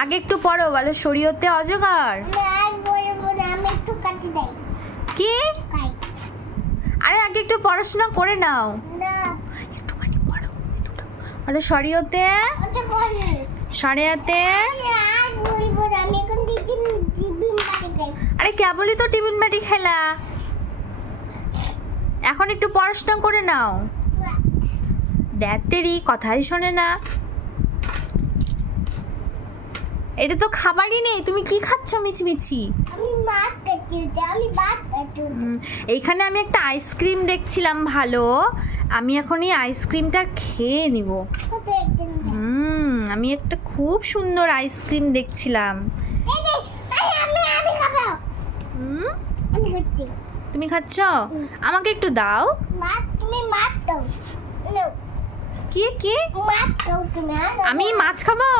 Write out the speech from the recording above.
আগে একটু পড়ো, বলো শরীয়তে অজগর কি? আরে আগে একটু পড়াশোনা করে নাও, একটুখানি পড়ো। বলো শরীয়তে, শরিয়াতে। আরে কেবলই তো টিফিন বাটি খেলা, এখন একটু পড়াশোনা করে নাও। দেখতেরই কথাই শোনে না। এটা তো খাবারই নেই, তুমি কি খাচ্ছ মিচমিচি? এইখানে আমি একটা আইসক্রিম দেখছিলাম ভালো, আমি এখন এই আইসক্রিমটা খেয়ে নিব। আমি একটা খুব সুন্দর আইসক্রিম দেখছিলাম। তুমি খাচ্ছ? আমাকে একটু দাও। কি কি? আমি মাছ খাবো?